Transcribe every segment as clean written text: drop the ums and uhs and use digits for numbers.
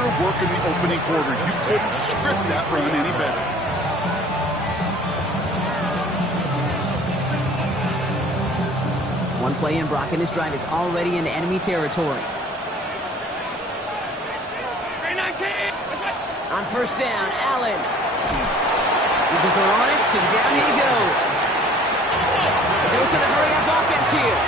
extra work in the opening quarter. You couldn't script that run any better. One play in, Brock, and this drive is already in enemy territory. On first down, Allen. Eagles are on it, and down he goes. A dose of the hurry-up offense here.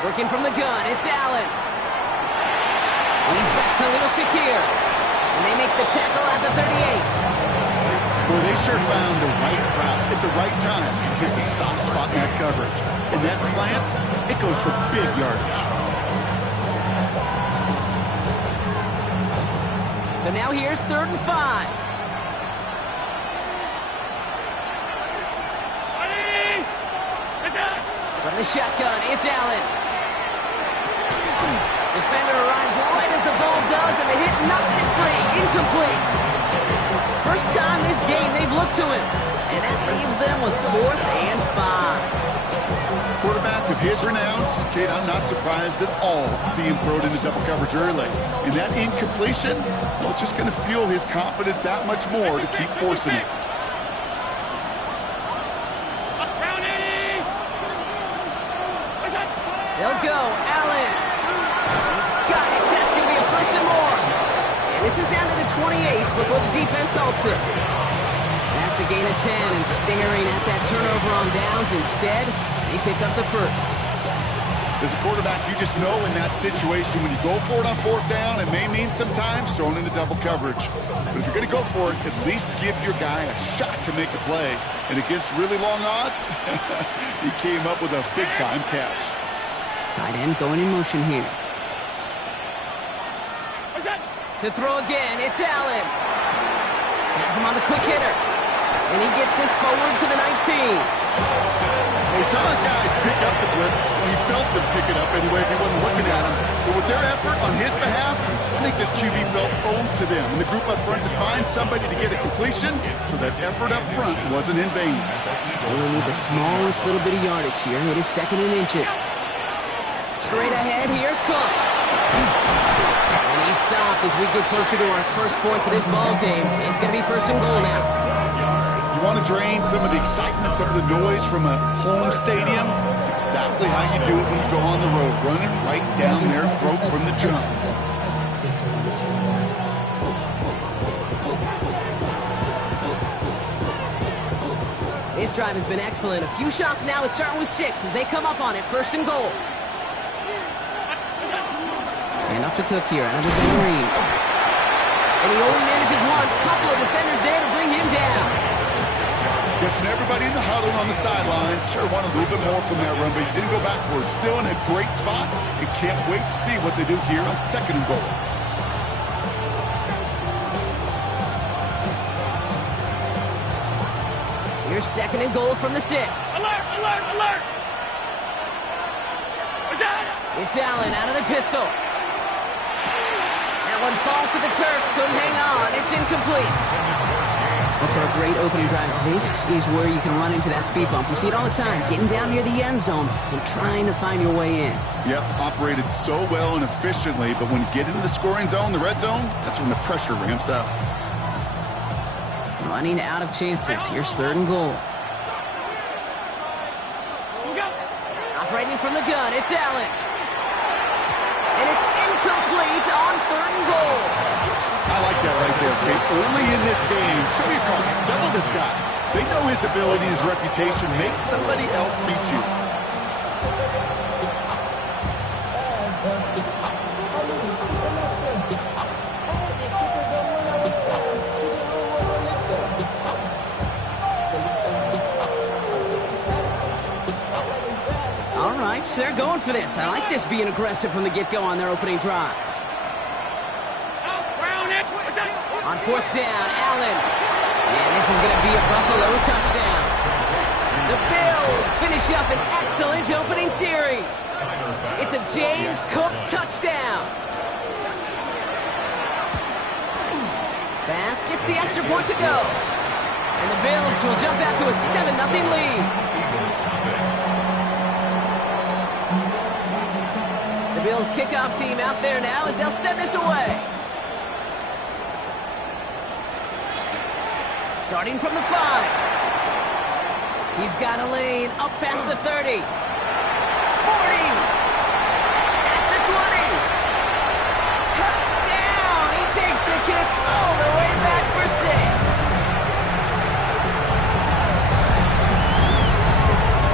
Working from the gun, it's Allen. He's got Khalil Shakir. And they make the tackle at the 38. Well, they sure found the right route at the right time to hit the soft spot in that coverage. And that slant, it goes for big yardage. So now here's 3rd and 5. From the shotgun, it's Allen. Defender arrives right as the ball does, and the hit knocks it free. Incomplete. First time this game they've looked to him, and that leaves them with 4th and 5. Quarterback of his renowns, Kate, I'm not surprised at all to see him throw it into double coverage early. And that incompletion, well, it's just going to fuel his confidence that much more to keep forcing it. They'll go. Allen. He's got it. That's going to be a 1st and more. And this is down to the 28 before the defense halts it. That's a gain of 10, and staring at that turnover on downs. Instead, they pick up the 1st. As a quarterback, you just know in that situation when you go for it on 4th down, it may mean sometimes throwing into double coverage. But if you're going to go for it, at least give your guy a shot to make a play. And against really long odds, he came up with a big-time catch. Tight end going in motion here. To throw again, it's Allen. Has him on the quick hitter. And he gets this forward to the 19. He saw his guys pick up the blitz when he felt them pick it up anyway if he wasn't looking at him. But with their effort on his behalf, I think this QB felt owed to them. And the group up front to find somebody to get a completion, so that effort up front wasn't in vain. Only need the smallest little bit of yardage here. It is 2nd and inches. Straight ahead, here's Cook. And he's stopped as we get closer to our first point to this ball game. It's going to be 1st and goal now. You want to drain some of the excitement, some of the noise from a home stadium? It's exactly how you do it when you go on the road. Run it right down their throat from the jump. This drive has been excellent. A few shots now. It's starting with 6 as they come up on it. 1st and goal. And off to Cook here out of his own read. And he only manages one. Couple of defenders there to bring him down. Guessing everybody in the huddle on the sidelines sure want a little bit more from that run, but he didn't go backwards. Still in a great spot, and can't wait to see what they do here on 2nd and goal. Here's 2nd and goal from the 6. Alert, alert, alert! What's that? It's Allen out of the pistol. That one falls to the turf. Couldn't hang on. It's incomplete. Well, for a great opening drive, this is where you can run into that speed bump. We see it all the time, getting down near the end zone and trying to find your way in. Yep, operated so well and efficiently, but when you get into the scoring zone, the red zone, that's when the pressure ramps up. Running out of chances. Here's 3rd and goal. Operating from the gun, it's Allen. And it's incomplete on 3rd and goal. I like that right there, Kate. Early in this game, show your cards, double this guy. They know his ability, his reputation. Make somebody else beat you. All right, so they're going for this. I like this being aggressive from the get-go on their opening drive. On 4th down, Allen. And this is going to be a Buffalo touchdown. The Bills finish up an excellent opening series. It's a James Cook touchdown. Bass gets the extra point to go. And the Bills will jump out to a 7-0 lead. Eagles kickoff team out there now as they'll send this away. Starting from the 5. He's got a lane up past the 30. 40. At the 20. Touchdown. He takes the kick all the way back for 6.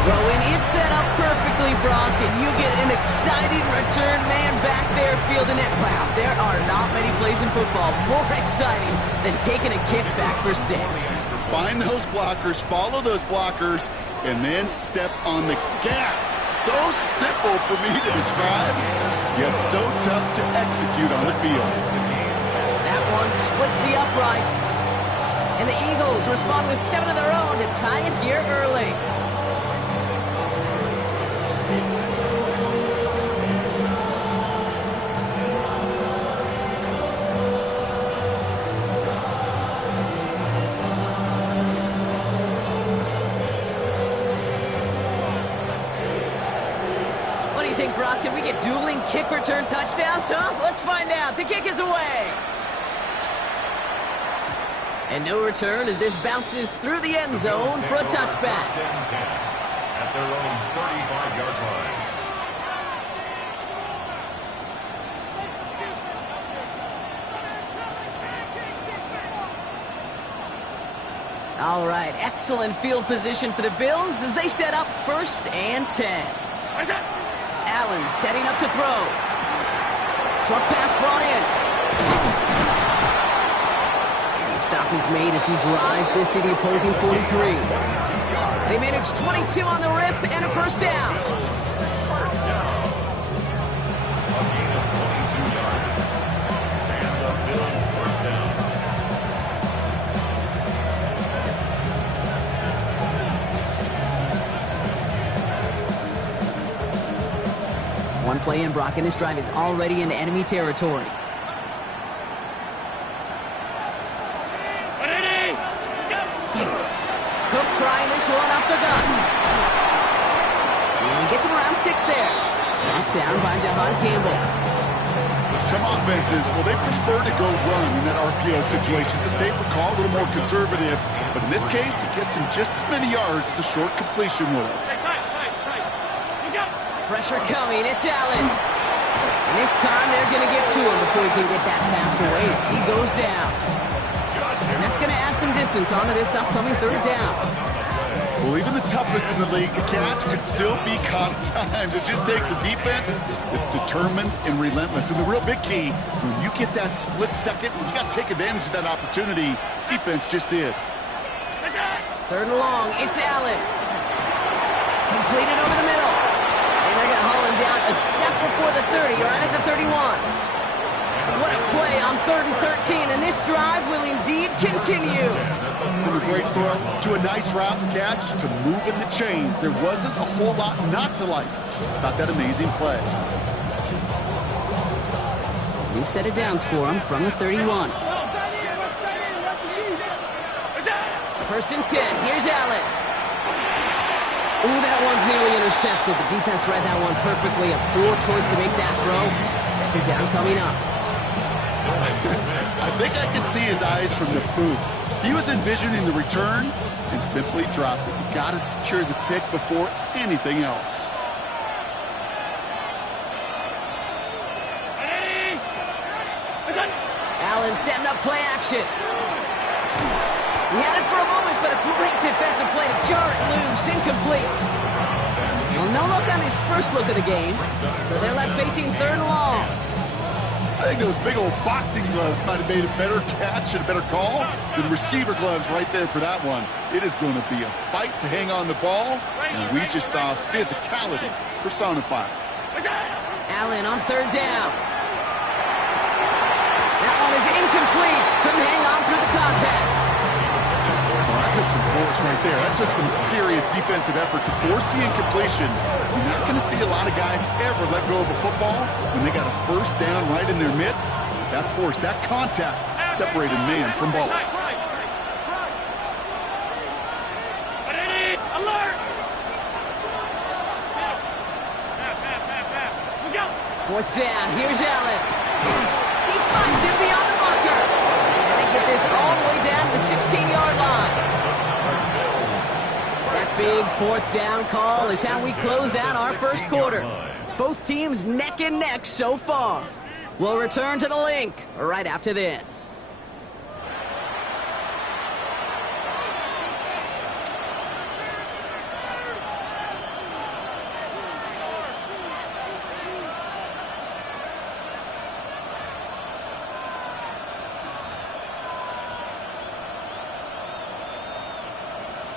Well, when it's set up perfectly, Brock, and you get an exciting return man back there fielding it, wow, there are not many plays in football more exciting than taking a kick back for 6. Find those blockers, follow those blockers, and then step on the gas. So simple for me to describe, yet so tough to execute on the field. That one splits the uprights. And the Eagles respond with 7 of their own to tie it here early. Brock, can we get dueling kick return touchdowns, huh? Let's find out. The kick is away. And no return as this bounces through the end zone for a touchback. At their own 35-yard line. All right, excellent field position for the Bills as they set up 1st and 10. Allen setting up to throw. Short pass brought in. And the stop is made as he drives this to the opposing 43. They manage 22 on the rip and a 1st down. A gain of 22 yards. And the Bills 1st down. One play in, Brock, and this drive is already into enemy territory. Cook trying this one up the gut. And he gets him around 6 there. Knocked down by Jahan Campbell. Some offenses, well, they prefer to go run in that RPO situation. It's a safer call, a little more conservative. But in this case, it gets him just as many yards as a short completion would have. Pressure coming, it's Allen. And this time they're going to get to him before he can get that pass away as he goes down. And that's going to add some distance onto this upcoming 3rd down. Well, even the toughest in the league to catch can still be caught at times. It just takes a defense that's determined and relentless. And the real big key, when you get that split second, you got to take advantage of that opportunity. Defense just did. 3rd and long, it's Allen. Completed over the middle. They're going to haul him down a step before the 30, or right at the 31. What a play on 3rd and 13, and this drive will indeed continue. From a great throw to a nice route and catch to moving the chains. There wasn't a whole lot not to like about that amazing play. New set of downs for him from the 31. 1st and 10, here's Allen. Ooh, that one's nearly intercepted. The defense read that one perfectly. A poor choice to make that throw. 2nd down coming up. I think I can see his eyes from the booth. He was envisioning the return and simply dropped it. You got to secure the pick before anything else. Allen setting up play action. He had it for a moment, but a great defensive play to jar it loose. Incomplete. Well, no look on his first look of the game, so they're left facing 3rd and long. I think those big old boxing gloves might have made a better catch and a better call than receiver gloves right there for that one. It is going to be a fight to hang on the ball, and we just saw physicality personified. Allen on 3rd down. That one is incomplete. Couldn't hang on through the contact. Well, that took some force right there. That took some serious defensive effort to force the incompletion. You're not going to see a lot of guys ever let go of a football when they got a 1st down right in their midst. That force, that contact, separated man from ball. Alert! Fourth down. Here's Allen. He finds him beyond the marker. And they get this all the way down to the 16-yard line. That big fourth down call is how we close out our first quarter. Both teams neck and neck so far. We'll return to the link right after this.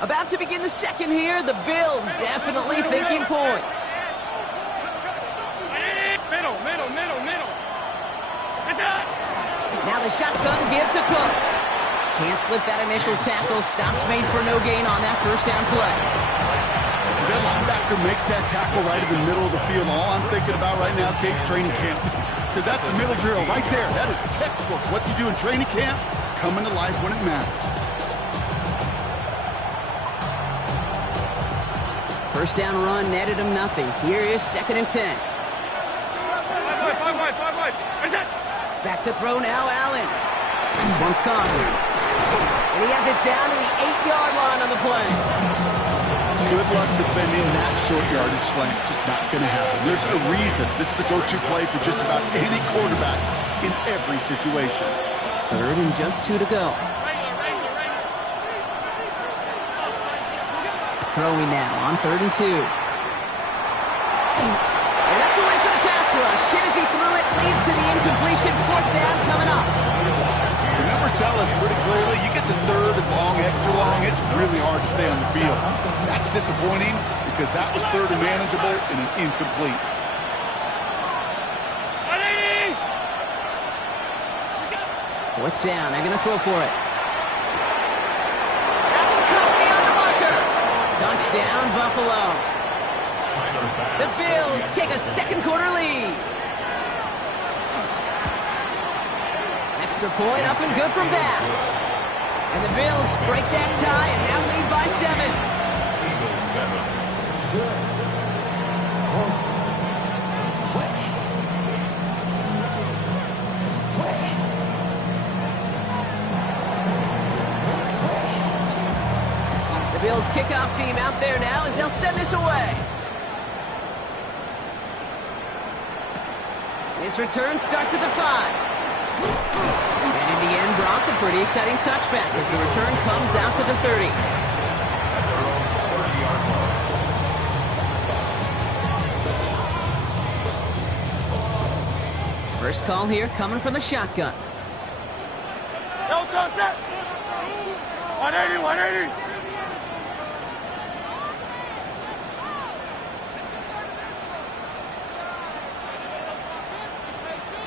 About to begin the second here. The Bills definitely thinking points. Middle. Now the shotgun give to Cook. Can't slip that initial tackle. Stops made for no gain on that first down play. As that linebacker makes that tackle right in the middle of the field, all I'm thinking about right now, Cage, training camp. Because that's the middle drill right there. That is textbook. What you do in training camp, coming to life when it matters. First down run netted him nothing. Here is 2nd and 10. Back to throw now, Allen. This one's caught. And he has it down to the 8-yard line on the play. Good luck defending that short yardage slant. Just not going to happen. There's a reason this is a go-to play for just about any quarterback in every situation. 3rd and just 2 to go. Throwing now on 3rd and 2. And that's away for the pass rush. Hit as he threw it, leads to the incompletion. 4th down coming up. The numbers tell us pretty clearly, you get to 3rd and long, extra long, it's really hard to stay on the field. That's disappointing because that was 3rd and manageable and an incomplete. Fourth down, they're going to throw for it. That's caught beyond the marker. Touchdown, Buffalo. The Bills take a second quarter lead. Extra point up and good from Bass. And the Bills break that tie and now lead by 7. Eagles 7. The Bills kickoff team out there now as they'll send this away. His return starts at the 5. And in the end, Brock, a pretty exciting touchback as the return comes out to the 30. First call here coming from the shotgun. 180.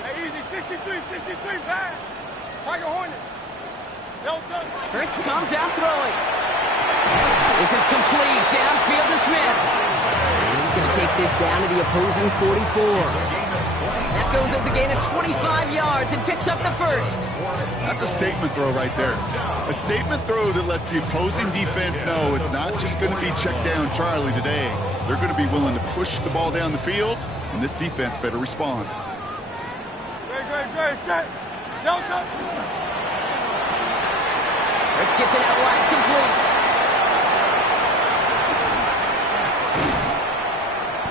Hey, easy, 63, back. Tiger Hornet. Hurts comes out throwing. This is complete. Downfield to Smith. And he's going to take this down to the opposing 44. That goes as a gain of 25 yards and picks up the first. That's a statement throw right there. A statement throw that lets the opposing defense know it's not just going to be check down Charlie today. They're going to be willing to push the ball down the field, and this defense better respond. Great. Set. Delta. Hurts gets it out wide, complete.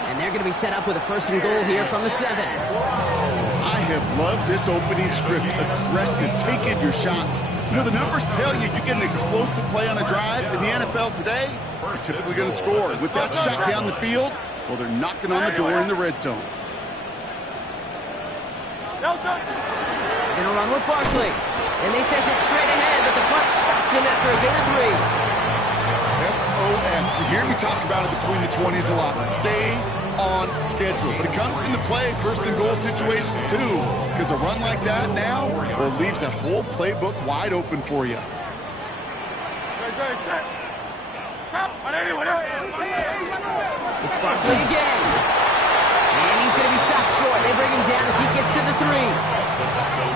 And they're going to be set up with a 1st and goal here from the 7. I have loved this opening script. Aggressive, taking your shots. You know, the numbers tell you get an explosive play on a drive in the NFL today, you're typically going to score. With that shot down the field, well, they're knocking on the door in the red zone. They're going to run with Barkley. And they sent it straight ahead, but the front stops him after a gain of 3. SOS. You hear me talk about it between the 20s a lot. Stay on schedule. But it comes into play 1st and goal situations too, because a run like that now, well, leaves that whole playbook wide open for you. It's Barkley again. And he's going to be stopped short. They bring him down as he gets to the 3.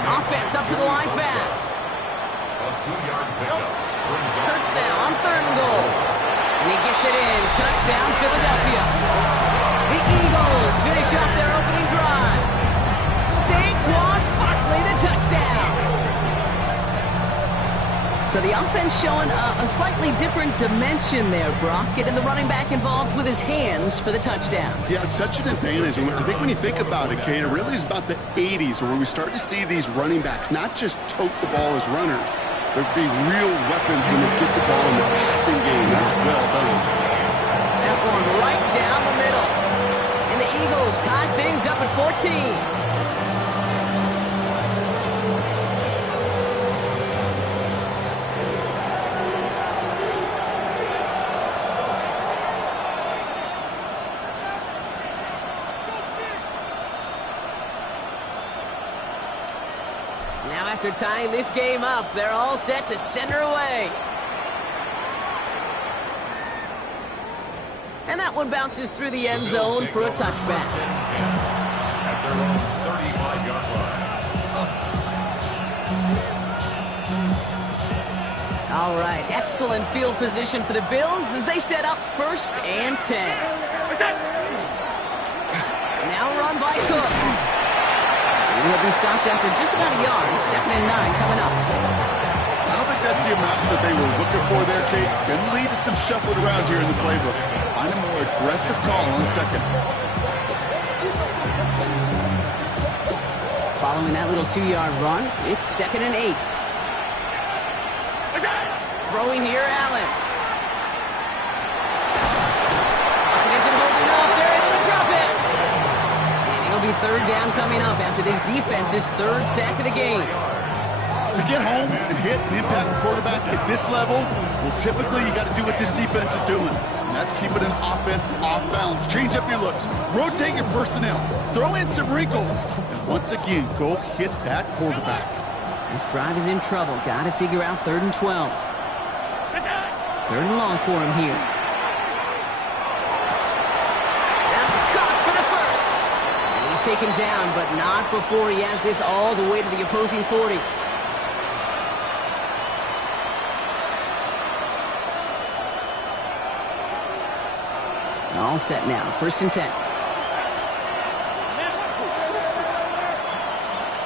Offense up to the line fast. Hurts now on 3rd and goal. And he gets it in. Touchdown, Philadelphia. The Eagles finish up their opening drive. So the offense showing a slightly different dimension there, Brock. Getting the running back involved with his hands for the touchdown. Yeah, such an advantage. And I think when you think about it, Kate, it really is about the 80s where we start to see these running backs not just tote the ball as runners. There'd be real weapons when they get the ball in the passing game. That's well done. That one right down the middle. And the Eagles tie things up at 14. Now after tying this game up, they're all set to center away. And that one bounces through the end zone for a touchback. At their own 35-yard line. All right, excellent field position for the Bills as they set up 1st and 10. Now run by Cook. He'll be stopped after just about a yard. 2nd and 9 coming up. I don't think that's the amount that they were looking for there, Kate. Going to lead to some shuffling around here in the playbook. Find a more aggressive call on 2nd. Following that little 2-yard run, it's 2nd and 8. Throwing here, Allen. Pocket isn't holding up. They're able to drop it. And it'll be 3rd down coming up after this defense's 3rd sack of the game. To get home and hit and impact the quarterback at this level, well, typically you got to do what this defense is doing. And that's keeping an offense off balance. Change up your looks. Rotate your personnel. Throw in some wrinkles. And once again, go hit that quarterback. This drive is in trouble. Got to figure out 3rd and 12. 3rd and long for him here. That's caught for the 1st. And he's taken down, but not before he has this all the way to the opposing 40. All set now. 1st and 10.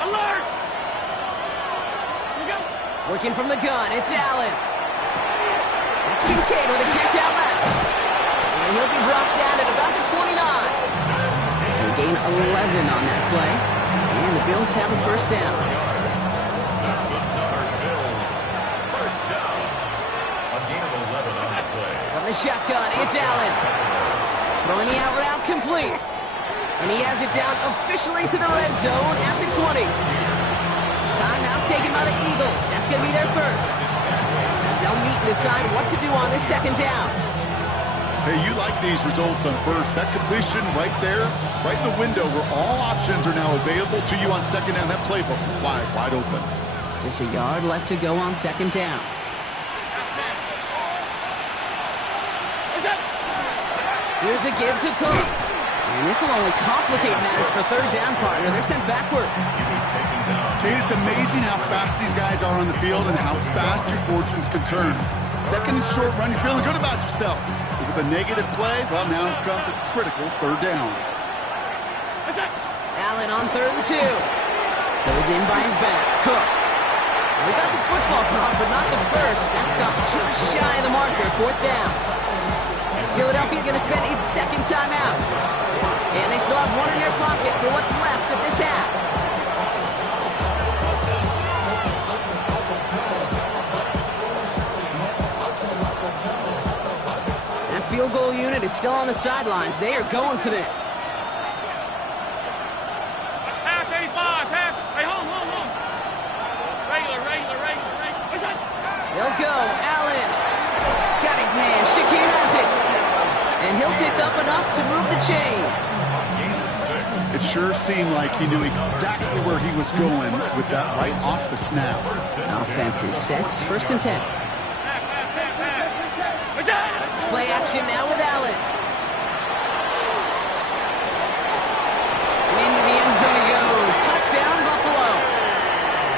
Alert! Working from the gun, it's Allen. That's Kincaid with a catch out left. And he'll be brought down at about the 29. They gain 11 on that play. And the Bills have a 1st down. That's another Bills 1st down. A gain of 11 on that play. From the shotgun, it's Allen. Throwing the out route complete. And he has it down officially to the red zone at the 20. Timeout taken by the Eagles. That's going to be their 1st. As they'll meet and decide what to do on this 2nd down. Hey, you like these results on 1st. That completion right there, right in the window where all options are now available to you on 2nd down. That playbook wide open. Just a yard left to go on 2nd down. Here's a give to Cook. And this will only complicate matters for 3rd down, partner. They're sent backwards. Kate, it's amazing how fast these guys are on the field and how fast your fortunes can turn. 2nd and short run, you're feeling good about yourself. But with a negative play, well, now comes a critical 3rd down. Allen on 3rd and 2. Pulled in by his back. Cook. We got the football caught, but not the 1st. That stopped just shy of the marker. 4th down. Philadelphia going to spend its 2nd timeout. And they still have one in their pocket for what's left of this half. That field goal unit is still on the sidelines. They are going for this. Half 85, half. Hey, hold. Regular. They'll go. Allen. Got his man. Shakir has it. And he'll pick up enough to move the chains. It sure seemed like he knew exactly where he was going with that right off the snap. Offense is set. 1st and 10. Play action now with Allen. Into the end zone he goes. Touchdown, Buffalo.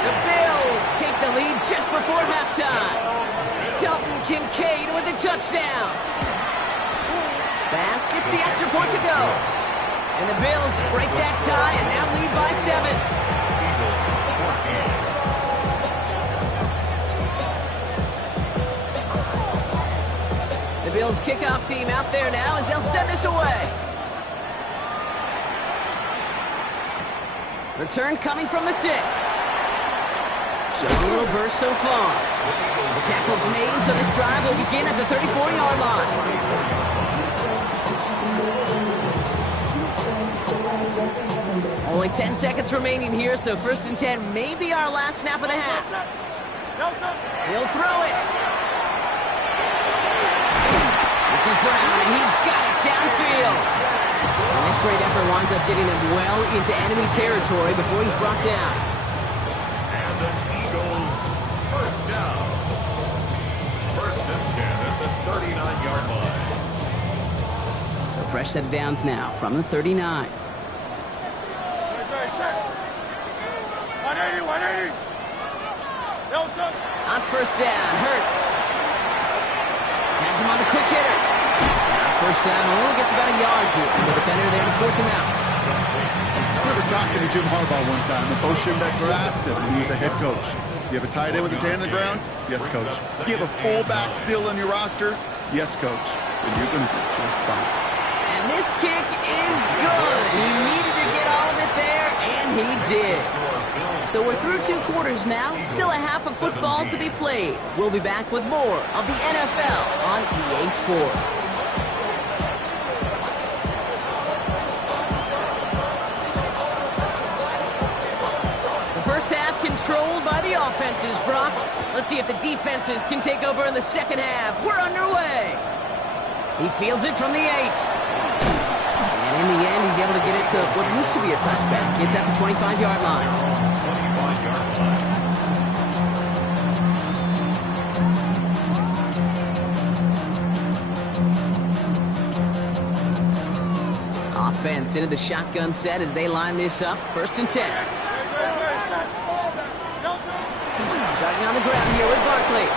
The Bills take the lead just before halftime. Dalton Kincaid with the touchdown. Bass gets the extra point to go. And the Bills break that tie and now lead by 7. Eagles 14. The Bills kickoff team out there now as they'll send this away. Return coming from the 6. Showing a little burst so far. The tackle's made, so this drive will begin at the 34-yard line. Only 10 seconds remaining here, so 1st and 10 may be our last snap of the half. He'll throw it. This is Brown, and he's got it downfield. And this great effort winds up getting him well into enemy territory before he's brought down. And the Eagles first down. 1st and 10 at the 39-yard line. So fresh set of downs now from the 39. 180. On 1st down, Hurts. Has him on the quick hitter. Now 1st down only gets about a yard here, and the defender there to force him out. I remember talking to Jim Harbaugh one time, and Bo Schembechler asked him when he was a head coach, you have a tight end with his hand in the ground? Yes, coach. You have a fullback still on your roster? Yes, coach. Then you're going to be just fine. And this kick is good. He needed to get all of it there, and he did. So we're through 2 quarters now. Still a half of football to be played. We'll be back with more of the NFL on EA Sports. The first half controlled by the offenses, Brock. Let's see if the defenses can take over in the second half. We're underway. He fields it from the 8. And in the end, he's able to get it to what used to be a touchback. It's at the 25-yard line. Offense into the shotgun set as they line this up. 1st and 10. Starting on the ground here with Barkley.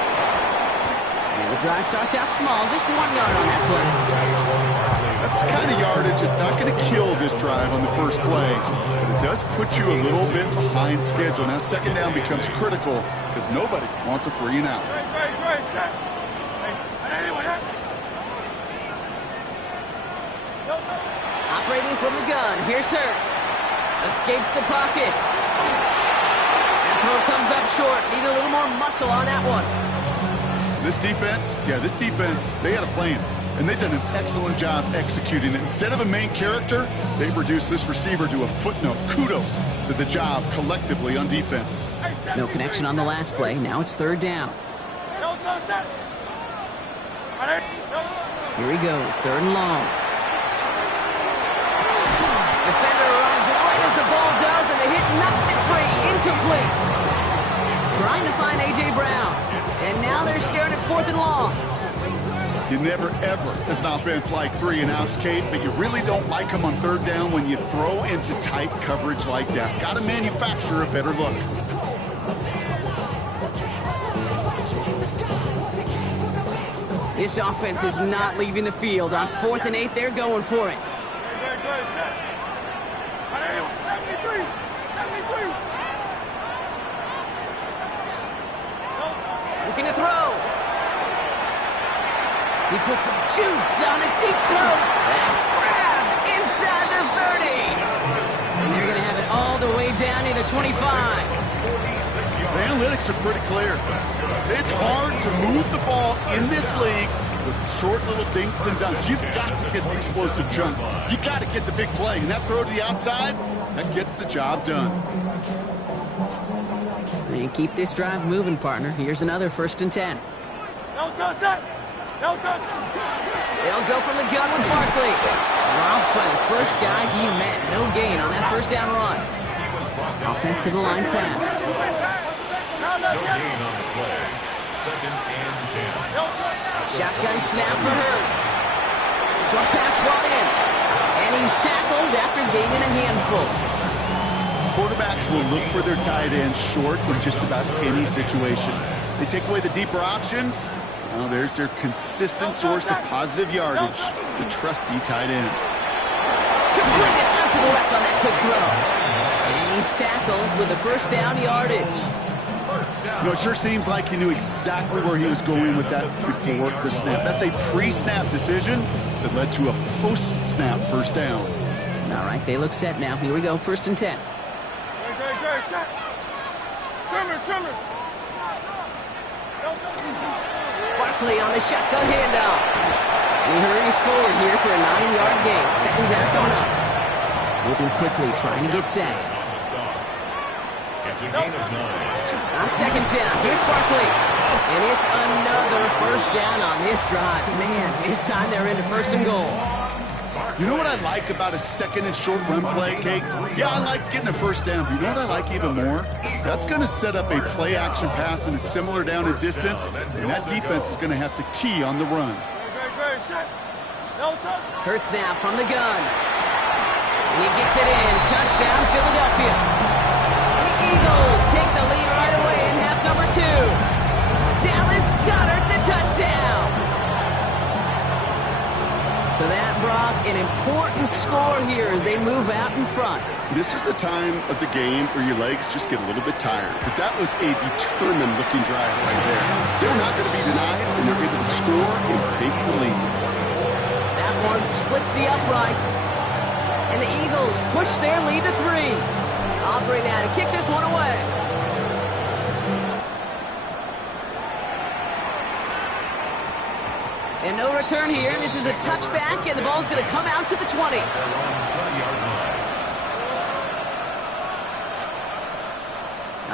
And the drive starts out small, just 1 yard on that play. That's the kind of yardage. It's not going to kill this drive on the first play, but it does put you a little bit behind schedule. Now 2nd down becomes critical because nobody wants a 3 and out. Operating from the gun, here's Hurts. Escapes the pocket. That throw comes up short. Need a little more muscle on that one. This defense, they had a plan, and they've done an excellent job executing it. Instead of a main character, they've reduced this receiver to a footnote. Kudos to the job collectively on defense. No connection on the last play. Now it's 3rd down. Here he goes, 3rd and long. Defender arrives right as the ball does, and the hit knocks it free. Incomplete. Trying to find A.J. Brown. And now they're staring at 4th and long. You never, ever, as an offense, like 3 and outs, Kate, but you really don't like them on 3rd down when you throw into tight coverage like that. Got to manufacture a better look. This offense is not leaving the field. On 4th and 8, they're going for it. Looking to throw. He puts some juice on a deep throw. That's grabbed inside the 30. And they're going to have it all the way down to the 25. The analytics are pretty clear. It's hard to move the ball in this league with short little dinks and dunks. You've got to get the explosive chunk. You got to get the big play. And that throw to the outside, that gets the job done. And keep this drive moving, partner. Here's another 1st and 10. No touch. They'll go from the gun with Barkley. Robbed by the first guy he met. No gain on that 1st down run. Offense to the line fast. No gain on the play. 2nd and 10. Shotgun snap for Hurts. Short pass brought in. And he's tackled after gaining a handful. Quarterbacks will look for their tight end short in just about any situation. They take away the deeper options. Well, there's their consistent source of positive yardage, the trusty tight end. Completed out to the left on that quick throw. And he's tackled with the 1st down yardage. First down. You know, it sure seems like he knew exactly where he was going with that before the snap. That's a pre-snap decision that led to a post-snap first down. All right, they look set now. Here we go, 1st and 10. Trimmer. Barkley on the shotgun handoff. He hurries forward here for a 9-yard gain. 2nd down coming up. Moving quickly, trying to get set. It's a gain of 9. On 2nd down, here's Barkley. And it's another first down on this drive. Man, this time they're into 1st and goal. You know what I like about a 2nd and short run play, Kate? Yeah, I like getting a first down, but you know what I like even more? That's going to set up a play-action pass in a similar down and distance, and that defense is going to have to key on the run. Hurts now from the gun. And he gets it in. Touchdown, Philadelphia. The Eagles take the lead right away in half number 2. Dallas Goedert the touchdown. So that, Brock, an important score here as they move out in front. This is the time of the game where your legs just get a little bit tired. But that was a determined-looking drive right there. They're not going to be denied, and they're able to score and take the lead. That one splits the uprights. And the Eagles push their lead to 3. Aubrey now to kick this one away. And no return here. This is a touchback, and the ball's going to come out to the 20.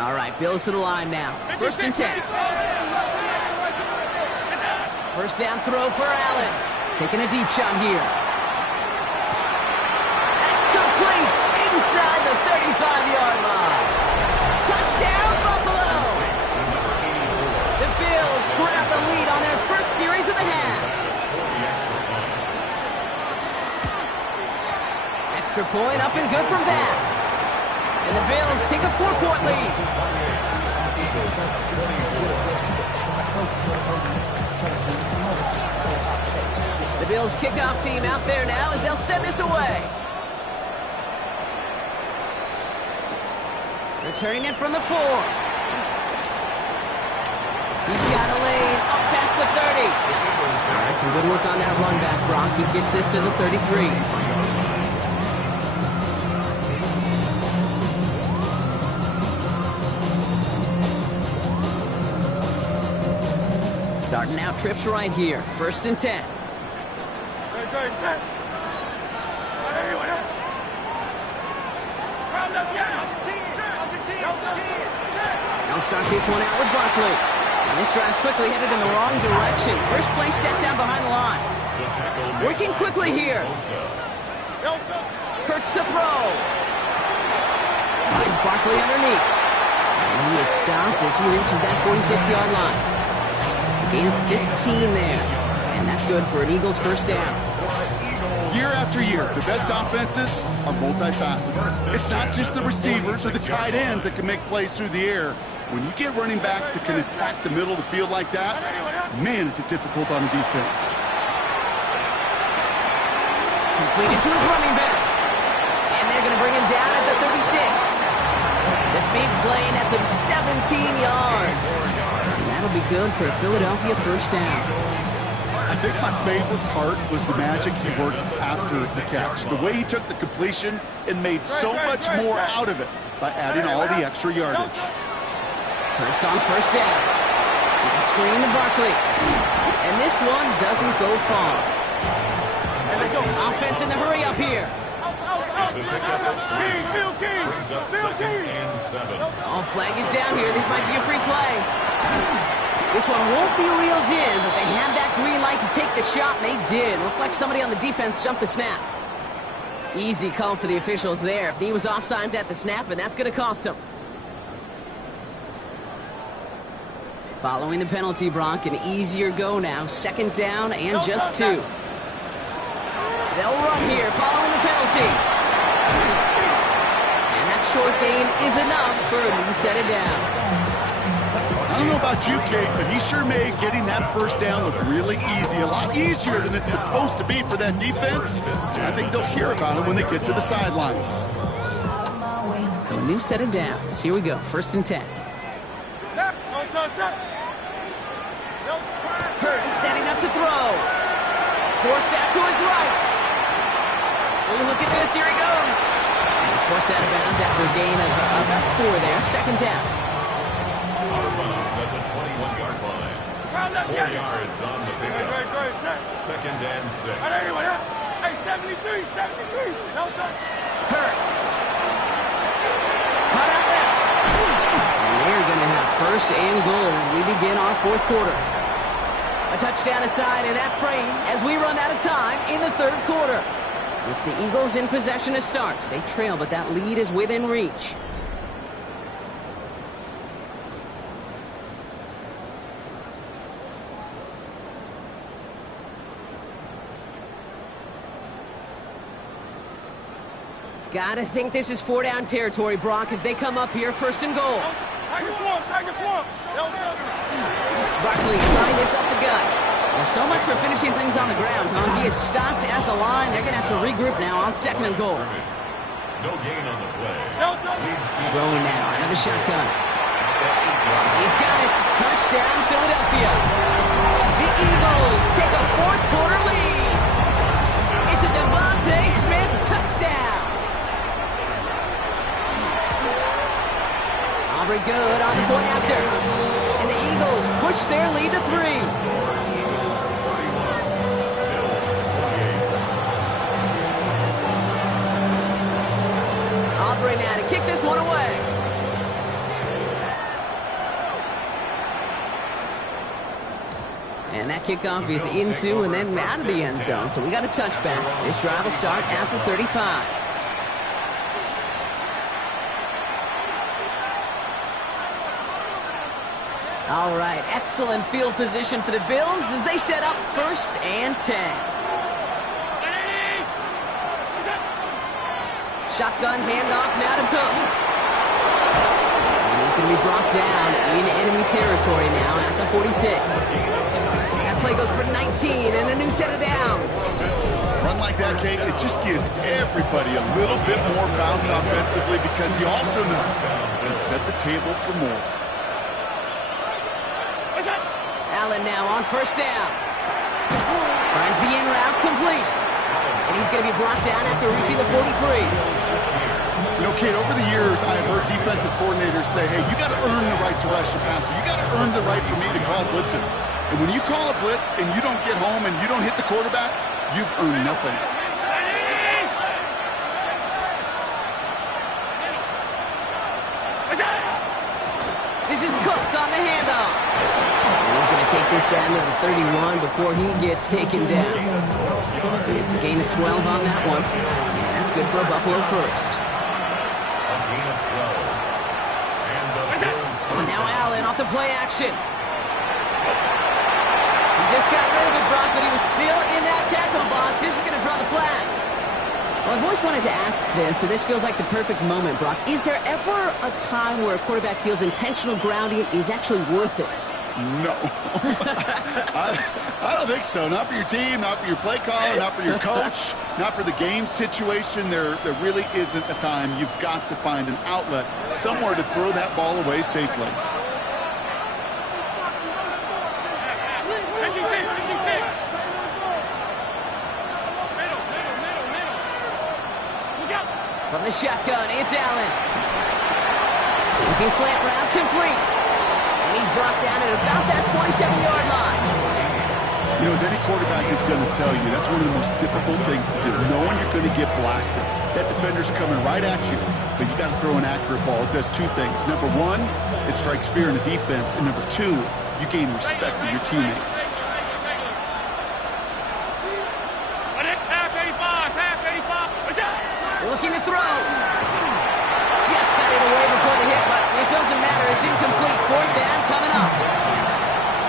All right, Bills to the line now. 1st and 10. First down throw for Allen. Taking a deep shot here. That's complete inside the 35-yard line. Touchdown, Buffalo. The Bills grab the lead on their first series of the half. Extra point up and good from Bass. And the Bills take a 4-point lead. The Bills kickoff team out there now as they'll send this away. Returning it from the 4. He's got a lane up past the 30. All right, some good work on that run back, Brock. He gets this to the 33. Starting out trips right here. 1st and 10. They'll start this one out with Barkley. And this drive's quickly headed in the wrong direction. First play set down behind the line. Working quickly here. Hurts to throw. Finds Barkley underneath. And he is stopped as he reaches that 46-yard line. Gain of 15 there. And that's good for an Eagles first down. Year after year, the best offenses are multifaceted. It's not just the receivers or the tight ends that can make plays through the air. When you get running backs that can attack the middle of the field like that, man, is it difficult on a defense. Completed to his running back. And they're going to bring him down at the 36. The big play nets him 17 yards. And that'll be good for a Philadelphia first down. I think my favorite part was the magic he worked after the catch. The way he took the completion and made so much more out of it by adding all the extra yardage. Hurts on first down. It's a screen to Barkley. And this one doesn't go far. Offense in the hurry up here. Brings up 2nd and 7. Oh, flag is down here. This might be a free play. This one won't be reeled in, but they had that green light to take the shot, and they did. Looked like somebody on the defense jumped the snap. Easy call for the officials there. He was offsides at the snap, and that's going to cost him. Following the penalty, Brock, an easier go now. 2nd down and just 2. They'll run here following the penalty. And that short gain is enough for a new set of downs. I don't know about you, Kate, but he sure made getting that first down look really easy. A lot easier than it's supposed to be for that defense. I think they'll hear about it when they get to the sidelines. So a new set of downs. Here we go. 1st and 10. Hurts setting up to throw. Forced out to his right. Ooh, look at this. Here he goes. And he's forced out of bounds after a gain of about 4 there. Second down. Out of bounds at the 21-yard line. 4 yards on the pickup. Second and 6. Hey, 73, 73. Hurts. Caught out left. And they're going to have first and goal. We begin our fourth quarter. A touchdown aside in that frame as we run out of time in the third quarter. It's the Eagles in possession to start. They trail, but that lead is within reach. Gotta think this is 4-down territory, Brock, as they come up here first and goal. Barkley trying this up the gut. Well, so much for finishing things on the ground, huh? He is stopped at the line. They're going to have to regroup now on second and goal. No gain on the play. Throwing now, another shotgun. He's got it. Touchdown, Philadelphia. The Eagles take a fourth quarter lead. It's a Devontae Smith touchdown. Aubrey good on the point after. And the Eagles push their lead to 3. Aubrey now to kick this one away. And that kickoff is into and then out of the end zone. So we got a touchback. This drive will start after 35. All right, excellent field position for the Bills as they set up first and 10. Shotgun handoff now to Cook. And he's going to be brought down in enemy territory now at the 46. That play goes for 19 and a new set of downs. Run like that, Kate, it just gives everybody a little bit more bounce offensively because you also know it can set the table for more. Allen now on first down. Finds the in route complete. And he's going to be brought down after reaching the 43. You know, Kate, over the years, I've heard defensive coordinators say, hey, you got to earn the right to rush the passer. You got to earn the right for me to call blitzes. And when you call a blitz and you don't get home and you don't hit the quarterback, you've earned nothing. This is Cook on the handoff. And he's going to take this down to the 31 before he gets taken down. It's a gain of 12 on that one. And that's good for a Buffalo first. Now Allen off the play action. He just got rid of it, Brock, but he was still in that tackle box. This is going to draw the flag. Well, I've always wanted to ask this, and this feels like the perfect moment, Brock. Is there ever a time where a quarterback feels intentional grounding is actually worth it? No. I don't think so. Not for your team, not for your play caller, not for your coach, not for the game situation. There really isn't a time. You've got to find an outlet, somewhere to throw that ball away safely. From the shotgun, it's Allen. Looking slant route complete. And he's brought down at about that 27-yard line. You know, as any quarterback is going to tell you, that's one of the most difficult things to do, knowing you're going to get blasted. That defender's coming right at you, but you got to throw an accurate ball. It does two things. Number one, it strikes fear in the defense. And number two, you gain respect of your teammates. Looking to throw. Just got it away before the hit, but it doesn't matter. It's incomplete. Fourth down coming up.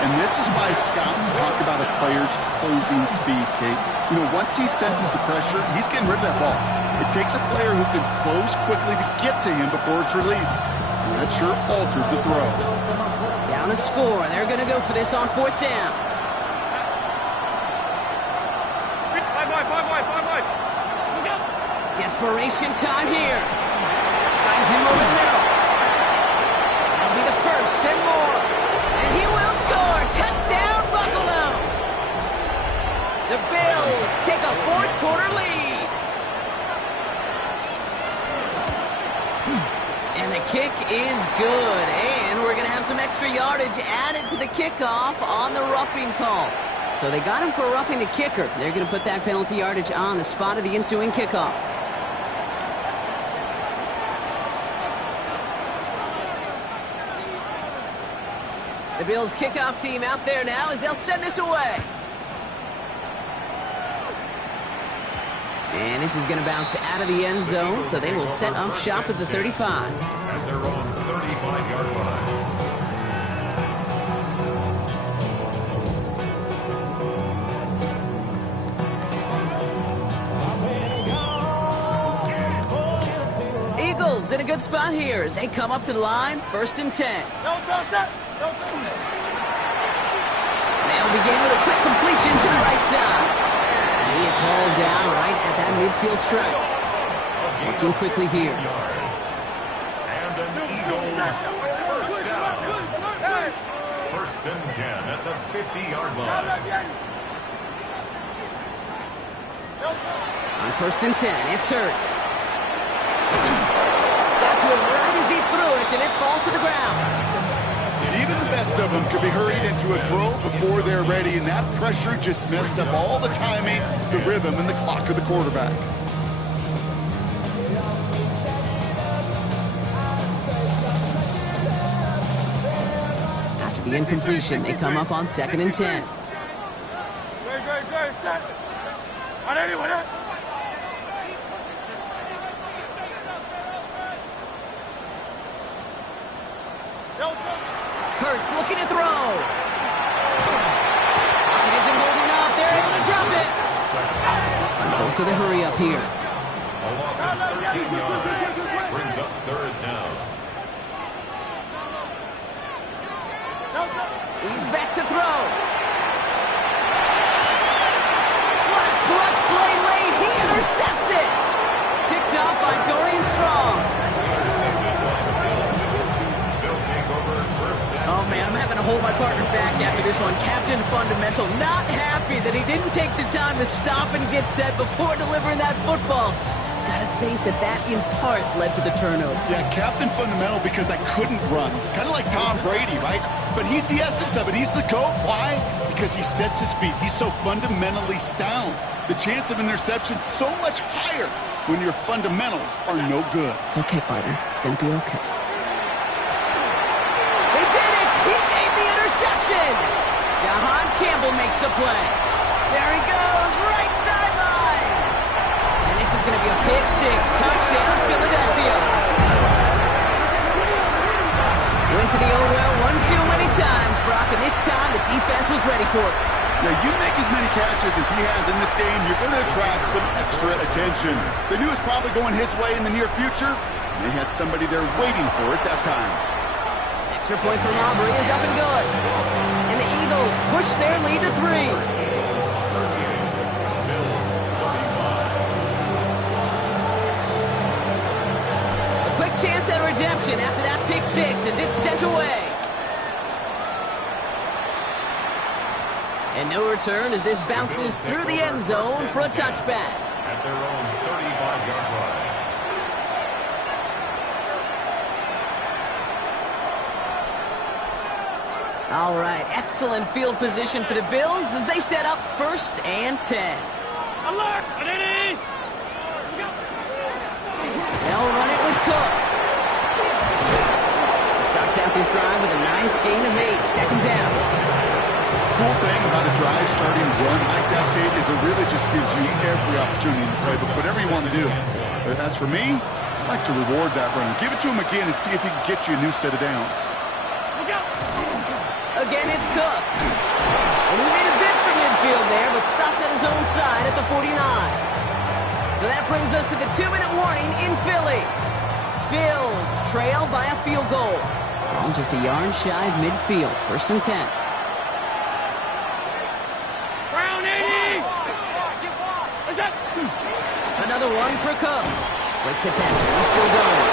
And this is why scouts talk about a player's closing speed, Kate. You know, once he senses the pressure, he's getting rid of that ball. It takes a player who can close quickly to get to him before it's released. And that sure altered the throw. Down a score. They're going to go for this on fourth down. Desperation time here. Finds him over the middle. That'll be the first and more. And he will score. Touchdown, Buffalo. The Bills take a fourth quarter lead. And the kick is good. And we're going to have some extra yardage added to the kickoff on the roughing call. So they got him for roughing the kicker. They're going to put that penalty yardage on the spot of the ensuing kickoff. The Bills kickoff team out there now as they'll send this away. And this is going to bounce out of the end zone, so they will set up shop at the 35. At their own 35-yard line. Eagles in a good spot here as they come up to the line, 1st and 10. They'll begin with a quick completion to the right side. He is hauled down right at that midfield stripe. Working quickly here. And an Eagles first down. 1st and 10 at the 50-yard line. On 1st and 10, it's Hurts. Got to him right as he threw it, and it falls to the ground. And even the best of them could be hurried into a throw before they're ready, and that pressure just messed up all the timing, the rhythm, and the clock of the quarterback. After the incompletion, they come up on 2nd and 10. Hurts looking to throw. It isn't holding up. They're able to drop it. Close to the hurry up here. A loss of 13 yards brings up 3rd down. He's back to throw. What a clutch play late. He intercepts it. Picked off by Dorian Strong. Oh, man, I'm having to hold my partner back after this one. Captain Fundamental not happy that he didn't take the time to stop and get set before delivering that football. Gotta think that in part led to the turnover. Yeah, Captain Fundamental because I couldn't run. Kind of like Tom Brady, right? But he's the essence of it. He's the GOAT. Why? Because he sets his feet. He's so fundamentally sound. The chance of interception so much higher when your fundamentals are no good. It's okay, partner. It's gonna be okay. He made the interception. Jahan Campbell makes the play. There he goes, right sideline. And this is going to be a pick six. Touchdown, Philadelphia. Went to the old well 1-2 many times, Brock, and this time the defense was ready for it. Now, you make as many catches as he has in this game, you're going to attract some extra attention. They knew it was probably going his way in the near future. They had somebody there waiting for it that time. Extra point for Mamba is up and good. And the Eagles push their lead to 3. A quick chance at redemption after that pick six as it's sent away. And no return as this bounces through the end zone for a touchback. At their own 35-yard line. All right, excellent field position for the Bills as they set up 1st and 10. Alert! They'll run it with Cook. Starts out this drive with a nice gain of 8, 2nd down. Cool thing about a drive starting run like that, Kate, is it really just gives you every opportunity to play with whatever you want to do. But as for me, I like to reward that run. Give it to him again and see if he can get you a new set of downs. Again, it's Cook. And he made a bid for midfield there, but stopped at his own side at the 49. So that brings us to the 2-minute warning in Philly. Bills trail by a field goal. Ball just a yard shy of midfield, 1st and 10. Brown 80! Another one for Cook. Breaks a tackle. He's still going.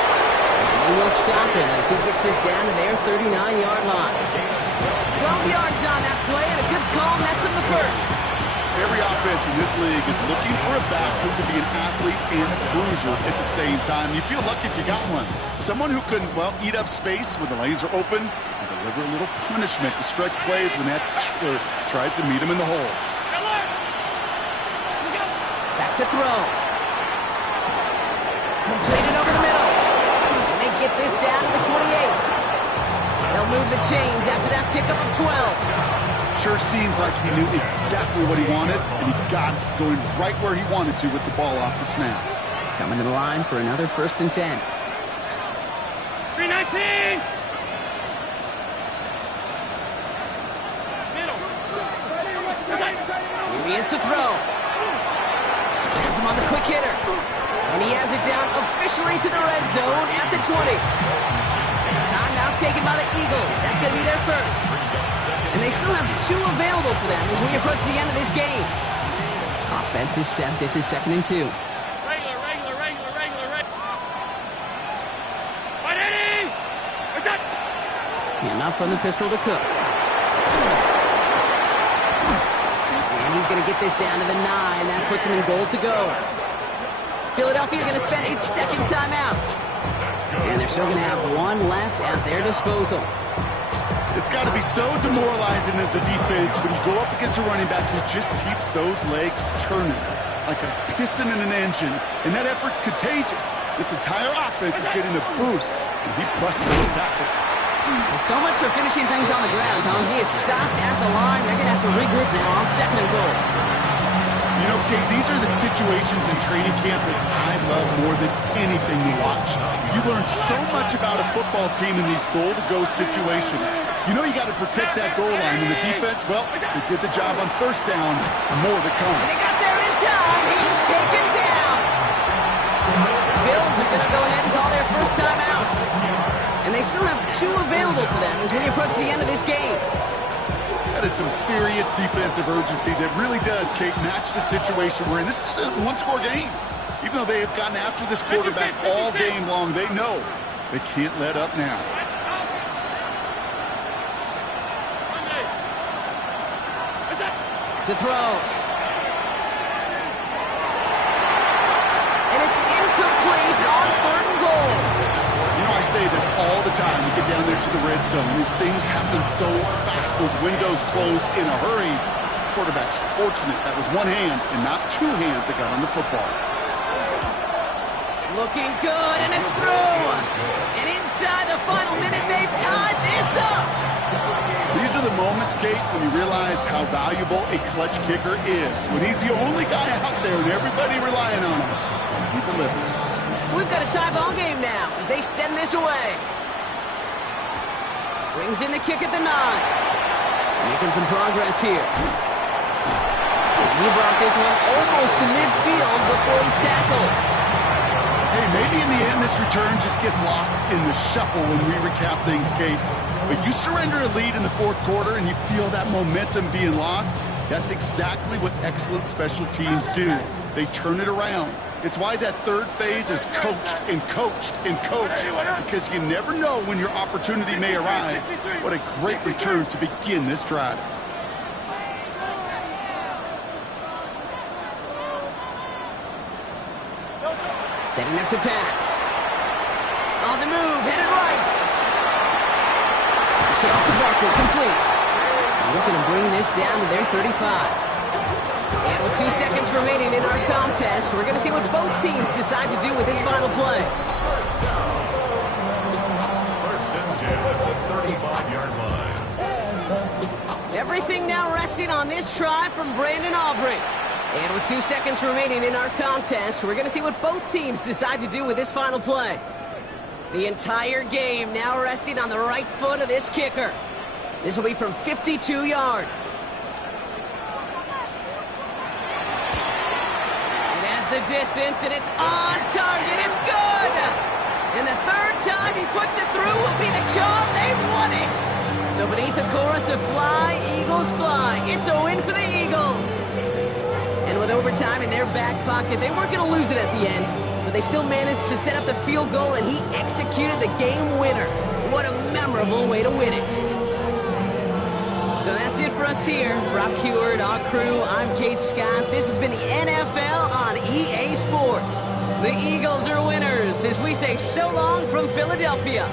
And they will stop him as he gets this down to their 39-yard line. 12 yards on that play, and a good call nets him the first. Every offense in this league is looking for a back who can be an athlete and a bruiser at the same time. You feel lucky if you got one. Someone who can, well, eat up space when the lanes are open and deliver a little punishment to stretch plays when that tackler tries to meet him in the hole. Back to throw. Completed over the middle. And they get this down to the 28. They'll move the chains after that pickup of 12. Sure seems like he knew exactly what he wanted, and he got it going right where he wanted to with the ball off the snap. Coming to the line for another 1st and 10. 319! Middle. Here he is to throw. Has him on the quick hitter. And he has it down officially to the red zone at the 20. Timeout taken by the Eagles. That's going to be their first. And they still have 2 available for them as we approach the end of this game. Offense is set. This is 2nd and 2. Regular. 180! What's that? And up from the pistol to Cook. And he's going to get this down to the 9. That puts him in goal to go. Philadelphia going to spend its 2nd timeout. And they're still going to have 1 left at their disposal. It's got to be so demoralizing as a defense when you go up against a running back who just keeps those legs churning like a piston in an engine, and that effort's contagious. This entire offense is getting a boost, and he busts those tackles. Well, so much for finishing things on the ground, huh? He is stopped at the line. They're going to have to regroup now on 2nd and goal. You know, Kate, these are the situations in training camp that I love more than anything to watch. You learn so much about a football team in these goal-to-go situations. You know you got to protect that goal line, and the defense, well, they did the job on 1st down. More to come. And they got there in time. He's taken down. The Bills are going to go ahead and call their 1st timeout. And they still have 2 available for them as we approach the end of this game. That is some serious defensive urgency that really does, Kate, match the situation we're in. This is a 1-score game. Even though they have gotten after this quarterback all game long, they know they can't let up now. To throw. And it's incomplete on 3rd and goal. You know, I say this all the time. You get down there to the red zone, and things happen so fast. Those windows close in a hurry. Quarterback's fortunate that was 1 hand and not 2 hands that got on the football. Looking good, and it's through. And inside the final minute, they've tied this up. These are the moments, Kate, when you realize how valuable a clutch kicker is. When he's the only guy out there and everybody relying on him, he delivers. So we've got a tie ball game now as they send this away. Brings in the kick at the 9. Making some progress here. And he brought this one almost to midfield before he's tackled. Hey, maybe in the end this return just gets lost in the shuffle when we recap things, Kate. But you surrender a lead in the 4th quarter and you feel that momentum being lost. That's exactly what excellent special teams do. They turn it around. It's why that 3rd phase is coached and coached and coached, because you never know when your opportunity may arise. What a great return to begin this drive. Setting up to pass. On the move, headed right. It's off to Barkley, complete. And he's going to bring this down to their 35. And with 2 seconds remaining in our contest, we're going to see what both teams decide to do with this final play. 1st and 10 at the 35-yard line. Everything now resting on this try from Brandon Aubrey. And with 2 seconds remaining in our contest, we're going to see what both teams decide to do with this final play. The entire game now resting on the right foot of this kicker. This will be from 52 yards. It has the distance, and it's on target. It's good! And the 3rd time he puts it through will be the charm. They won it! So beneath a chorus of fly, Eagles fly. It's a win for the Eagles. And with overtime in their back pocket, they weren't going to lose it at the end, but they still managed to set up the field goal, and he executed the game winner. What a memorable way to win it. So that's it for us here. Brock Heward, our crew, I'm Kate Scott. This has been the NFL on EA Sports. The Eagles are winners as we say so long from Philadelphia.